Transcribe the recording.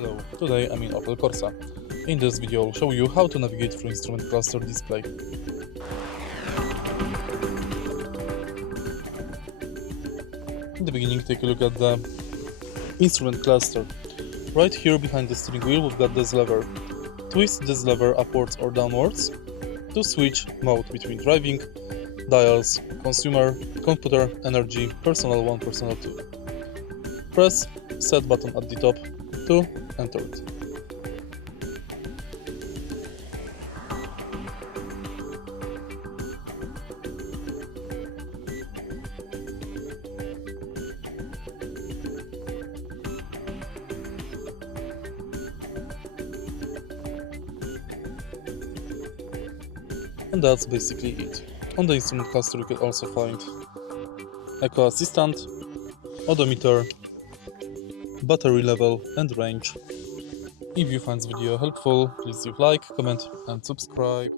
Hello, today I'm in Opel CORSA. In this video I'll show you how to navigate through instrument cluster display. In the beginning, take a look at the instrument cluster. Right here behind the steering wheel we've got this lever. Twist this lever upwards or downwards to switch mode between driving, dials, consumer, computer, energy, personal 1, personal 2. Press set button at the top to enter it. And that's basically it. On the instrument cluster you can also find Echo Assistant, Odometer, battery level and range. If you find this video helpful, please leave like, comment and subscribe.